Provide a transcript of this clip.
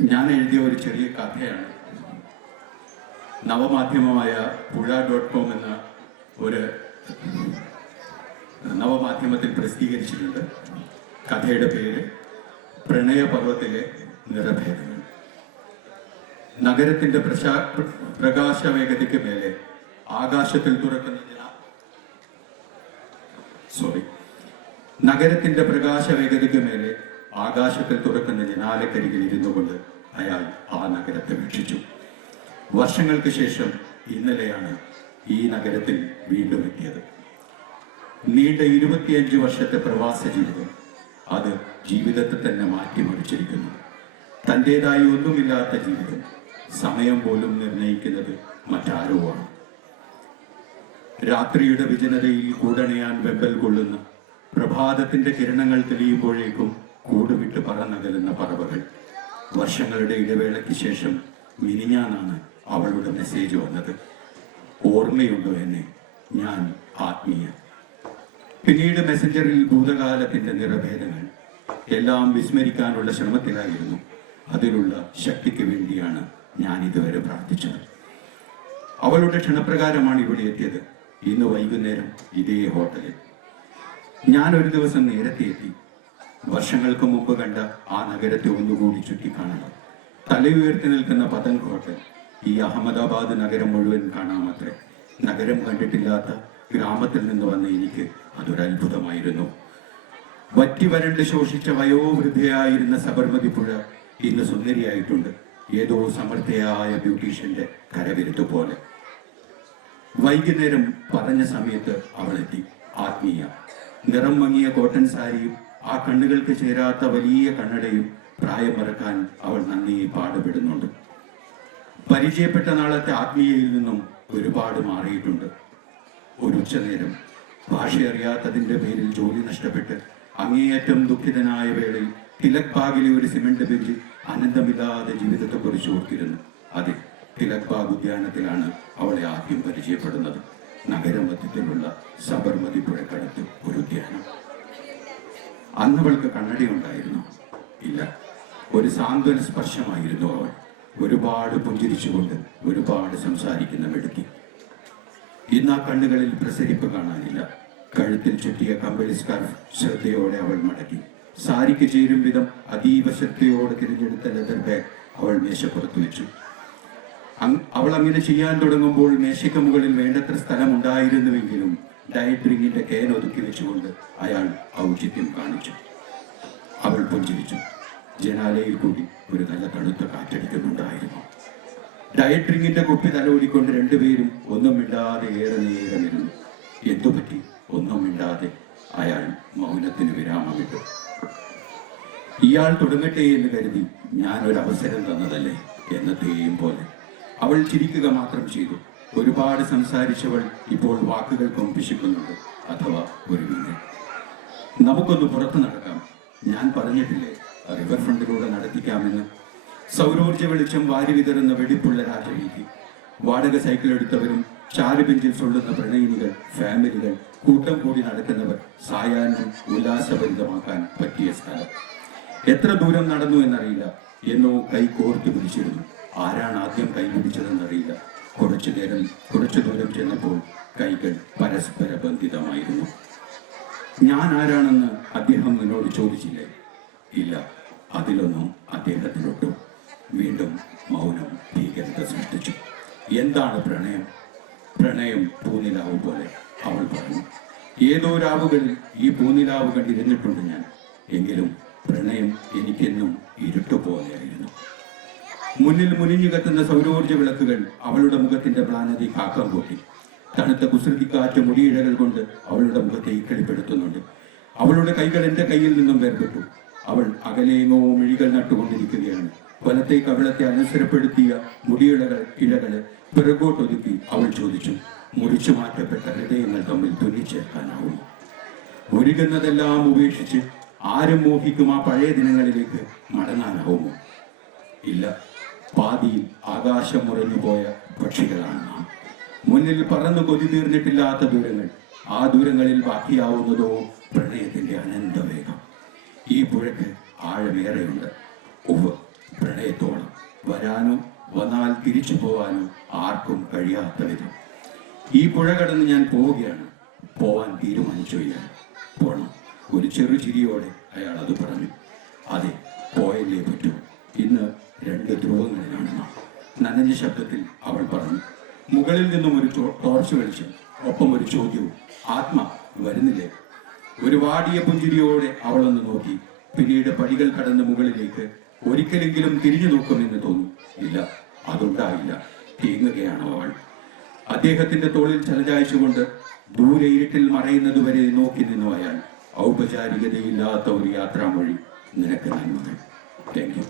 ഞാൻ എഴുതിയ ഒരു ചെറിയ കഥയാണ്. നവമാധ്യമമായ പുഴ.com എന്ന ഒരു നവമാധ്യമത്തിൽ പ്രസിദ്ധീകരിച്ചിട്ടുണ്ട്. കഥയുടെ പേര് പ്രണയപർവ്വത്തിലെ നിറഭേദങ്ങൾ. നഗരത്തിന്റെ പ്രകാശവേഗതയ്ക്ക് മേലെ ആകാശത്തിൽ തുറക്കുന്ന നഗരത്തിന്റെ പ്രകാശവേഗതയ്ക്ക് മേലെ ആകാശത്തിൽ തുറക്കുന്ന ജനാലക്കരികിൽ ഇരുന്നു കൊണ്ട് അയാൾ ആ നഗരത്തെ വീക്ഷിച്ചു. വർഷങ്ങൾക്ക് ശേഷം ഇന്നലെയാണ് ഈ നഗരത്തിൽ വീണ്ടും എത്തിയത്. നീണ്ട 25 വർഷത്തെ പ്രവാസ ജീവിതം അത് ജീവിതത്തെ തന്നെ മാറ്റിമറിച്ചിരിക്കുന്നു. തൻ്റെതായി ഒന്നുമില്ലാത്ത ജീവിതം സമയം പോലും നിർണയിക്കുന്നത് മറ്റാരോ ആണ്. രാത്രിയുടെ വിജനതയിൽ കൂടണയാൻ വെമ്പൽ കൊള്ളുന്ന പ്രഭാതത്തിന്റെ കിരണങ്ങൾ തെളിയുമ്പോഴേക്കും കൂടുവിട്ട് പറന്നകലുന്ന പറവകൾ. വർഷങ്ങളുടെ ഇടവേളയ്ക്ക് ശേഷം മിനിഞ്ഞാനാണ് അവളുടെ മെസ്സേജ് വന്നത്. ഓർമ്മയുണ്ടോ എന്നെ, ഞാൻ ആത്മീയ. പിന്നീട് മെസ്സഞ്ചറിൽ ഭൂതകാലത്തിന്റെ നിറഭേദങ്ങൾ. എല്ലാം വിസ്മരിക്കാനുള്ള ശ്രമത്തിലായിരുന്നു. അതിലുള്ള ശക്തിക്ക് വേണ്ടിയാണ് ഞാൻ ഇതുവരെ പ്രാർത്ഥിച്ചത്. അവളുടെ ക്ഷണപ്രകാരമാണ് ഇവിടെ എത്തിയത്. ഇന്ന് വൈകുന്നേരം ഇതേ ഹോട്ടലിൽ. ഞാൻ ഒരു ദിവസം നേരത്തെ എത്തി. വർഷങ്ങൾക്ക് മുമ്പ് കണ്ട ആ നഗരത്തെ ഒന്നുകൂടി ചുറ്റിക്കാണണം. തലയുയർത്തി നിൽക്കുന്ന പതംഗ് ഹോട്ടൽ. ഈ അഹമ്മദാബാദ് നഗരം മുഴുവൻ കാണാമത്രേ. നഗരം കണ്ടിട്ടില്ലാത്ത ഗ്രാമത്തിൽ നിന്ന് വന്ന എനിക്ക് അതൊരത്ഭുതമായിരുന്നു. വറ്റി വരണ്ട് ശോഷിച്ച വയോവൃദ്ധയായിരുന്ന സബർമതി പുഴ ഇന്ന് സുന്ദരിയായിട്ടുണ്ട്. ഏതോ സമർത്ഥയായ ബ്യൂട്ടീഷ്യന്റെ കരവിരുത്ത് പോലെ. വൈകുന്നേരം പറഞ്ഞ സമയത്ത് അവളെത്തി. ആത്മീയ. നിറം മങ്ങിയ കോട്ടൺ സാരിയും ആ കണ്ണുകൾക്ക് ചേരാത്ത വലിയ കണ്ണടയും പ്രായം മറക്കാൻ അവൾ നന്ദി പാടുപെടുന്നുണ്ട്. പരിചയപ്പെട്ട നാളത്തെ ആത്മീയയിൽ നിന്നും ഒരുപാട് മാറിയിട്ടുണ്ട്. ഒരു ഉച്ചനേരം ഭാഷ അറിയാത്തതിന്റെ പേരിൽ ജോലി നഷ്ടപ്പെട്ട് അങ്ങേയറ്റം ദുഃഖിതനായ വേളയിൽ തിലക് ബാഗിലെ ഒരു സിമന്റ് ബെഞ്ച് അനന്തമില്ലാതെ ജീവിതത്തെക്കുറിച്ച് ഓർത്തിരുന്നു. അതെ, തിലക് ബാഗ് ഉദ്യാനത്തിലാണ് അവളെ ആദ്യം പരിചയപ്പെടുന്നത്. നഗരമധ്യത്തിലുള്ള സബർമതി പുഴക്കടുത്ത് ഒരു ഉദ്യാനം. അന്നവൾക്ക് കണ്ണടയുണ്ടായിരുന്നു? ഇല്ല. ഒരു സാന്ത്വന സ്പർശമായിരുന്നു അവൾ. ഒരുപാട് പുഞ്ചിരിച്ചുകൊണ്ട് ഒരുപാട് സംസാരിക്കുന്ന മെടുക്കി. ഇന്ന് ആ കണ്ണുകളിൽ പ്രസരിപ്പ് കാണാനില്ല. കഴുത്തിൽ ചുറ്റിയ കമ്പിളി സ്കാർഫ് ശ്രദ്ധയോടെ അവൾ മടക്കി. സാരിക്ക് ചേരും വിധം അതീവ ശ്രദ്ധയോടെ തിരഞ്ഞെടുത്ത ലെതർ ബാഗ് അവൾ മേശപ്പുറത്ത് വെച്ചു. അവൾ അങ്ങനെ ചെയ്യാൻ തുടങ്ങുമ്പോൾ മേശയ്ക്ക് മുകളിൽ വേണ്ടത്ര സ്ഥലം ഉണ്ടായിരുന്നുവെങ്കിലും ഡയറ്റ് ഡ്രിങ്കിന്റെ കേൻ ഒതുക്കി വെച്ചുകൊണ്ട് അയാൾ ഔചിത്യം കാണിച്ചു. അവൾ പുഞ്ചിരിച്ചു. ജനാലയിൽ കൂടി ഒരു നല്ല തണുത്ത കാറ്റടിക്കുന്നുണ്ടായിരുന്നു. ഡയറ്റ് ഡ്രിങ്കിന്റെ കുപ്പി തലോടിക്കൊണ്ട് രണ്ടുപേരും ഒന്നും മിണ്ടാതെ ഏറെ നേരമിരുന്നു. എന്തുപറ്റി? ഒന്നും മിണ്ടാതെ അയാൾ മൗനത്തിന് വിരാമമിട്ടു. ഇയാൾ തുടങ്ങട്ടെ എന്ന് കരുതി ഞാൻ ഒരു അവസരം തന്നതല്ലേ എന്നത്തെയും പോലെ. അവൾ ചിരിക്കുക മാത്രം ചെയ്തു. ഒരുപാട് സംസാരിച്ചവൾ ഇപ്പോൾ വാക്കുകൾ കൊമ്പിശിക്കുന്നുണ്ട്. അഥവാ ഒരു വീട്. നമുക്കൊന്ന് പുറത്തു നടക്കാം. ഞാൻ പറഞ്ഞിട്ടില്ലേ റിവർ ഫ്രണ്ടിലൂടെ നടത്തിക്കാമെന്ന്. സൗരോർജ വെളിച്ചം വാരി വിതറുന്ന വെടിപ്പുള്ള രാജവീതി. വാടക സൈക്കിൾ എടുത്തവരും ചാരുബെഞ്ചിൽ സൊള്ളുന്ന പ്രണയിനികൾ, ഫാമിലികൾ, കൂട്ടം കൂടി നടക്കുന്നവർ. സായാഹ്നം ഉല്ലാസഭരിതമാക്കാൻ പറ്റിയ സ്ഥലം. എത്ര ദൂരം നടന്നു എന്നറിയില്ല. എന്നോ കൈ കോർത്തു പിടിച്ചിരുന്നു. ആരാണ് ആദ്യം കൈ പിടിച്ചതെന്നറിയില്ല. കുറച്ചു ദൂരം ചെന്നപ്പോൾ കൈകൾ പരസ്പര ബന്ധിതമായിരുന്നു. ഞാൻ ആരാണെന്ന് അദ്ദേഹം എന്നോട് ചോദിച്ചില്ലേ? ഇല്ല. അതിലൊന്നും അദ്ദേഹത്തിനൊട്ടും. വീണ്ടും മൗനം ഭീകരത സൃഷ്ടിച്ചു. എന്താണ് പ്രണയം? പ്രണയം പൂനിലാവ് പോലെ, അവൾ പറഞ്ഞു. ഏതോ രാവുകളിൽ ഈ പൂനിലാവ് കണ്ടിരുന്നിട്ടുണ്ട് ഞാൻ. എങ്കിലും പ്രണയം എനിക്കെന്നും ഇരുട്ടുപോലെയായിരുന്നു. മുന്നിൽ മുനിഞ്ഞു കത്തുന്ന സൗരോർജ വിളക്കുകൾ അവളുടെ മുഖത്തിന്റെ മ്ലാനതയെ കാക്കം കൂട്ടി. തണുത്ത കുസൃതിക്കാറ്റ് മുടിയിഴകൾ കൊണ്ട് അവളുടെ മുഖത്തെ ഇക്കളിപ്പെടുത്തുന്നുണ്ട്. അവളുടെ കൈകൾ എന്റെ കയ്യിൽ നിന്നും വേർപെട്ടു. അവൾ അകലേങ്ങോ മിഴികൾ നട്ടുകൊണ്ടിരിക്കുകയാണ്. വലത്തെ കവിളത്തെ അനസരപ്പെടുത്തിയ ഇഴകള് പിറകോട്ടൊതുക്കി അവൾ ചോദിച്ചു, മുറിച്ചു മാറ്റപ്പെട്ട ഹൃദയങ്ങൾ തമ്മിൽ തുന്നിച്ചേർക്കാനാവും? ഒരുങ്ങുന്നതെല്ലാം ഉപേക്ഷിച്ച് ആരും മോഹിക്കും ആ പഴയ ദിനങ്ങളിലേക്ക് മടങ്ങാനാവുമോ? ഇല്ല. പാതിയിൽ ആകാശം മുറഞ്ഞുപോയ പക്ഷികളാണ് നാം. മുന്നിൽ പറന്നു കൊതി തീർന്നിട്ടില്ലാത്ത ദൂരങ്ങൾ. ആ ദൂരങ്ങളിൽ ബാക്കിയാവുന്നതോ പ്രണയത്തിന്റെ അനന്തവേഗം. ഈ പുഴയ്ക്ക് ആഴമേറെയുണ്ട്. പ്രണയത്തോളം വരാനോ വന്നാൽ തിരിച്ചു പോവാനോ ആർക്കും കഴിയാത്ത വിധം. ഈ പുഴ കടന്ന് ഞാൻ പോവുകയാണ്, പോവാൻ തീരുമാനിച്ചു. ഇയാൾ പോണം. ഒരു ചെറു ചിരിയോടെ അയാൾ അത് പറഞ്ഞു. അതെ, പോയല്ലേ പറ്റൂ. ഇന്ന് 2 ധ്രുവങ്ങളിലാണ് നാം. നനഞ്ഞ ശബ്ദത്തിൽ അവൾ പറഞ്ഞു. മുകളിൽ നിന്നും ഒരു ടോർച്ച് വെളിച്ചം, ഒപ്പം ഒരു ചോദ്യവും. ആത്മ വരുന്നില്ലേ? ഒരു വാടിയ പുഞ്ചിരിയോടെ അവളൊന്ന് നോക്കി. പിന്നീട് പടികൾ കടന്ന് മുകളിലേക്ക്. ഒരിക്കലെങ്കിലും തിരിഞ്ഞു നോക്കുമെന്ന് തോന്നി. ഇല്ല, അതുണ്ടായില്ല. തീങ്ങുകയാണ് അവൾ. അദ്ദേഹത്തിന്റെ തോളിൽ തലചായ്ച്ചുകൊണ്ട് ദൂരെ ഇരുട്ടിൽ മറയുന്നതുവരെ നോക്കി നിന്നു അയാൾ. ഔപചാരികതയില്ലാത്ത ഒരു യാത്രാമൊഴി. നിനക്ക് നന്മകൾ. Thank you.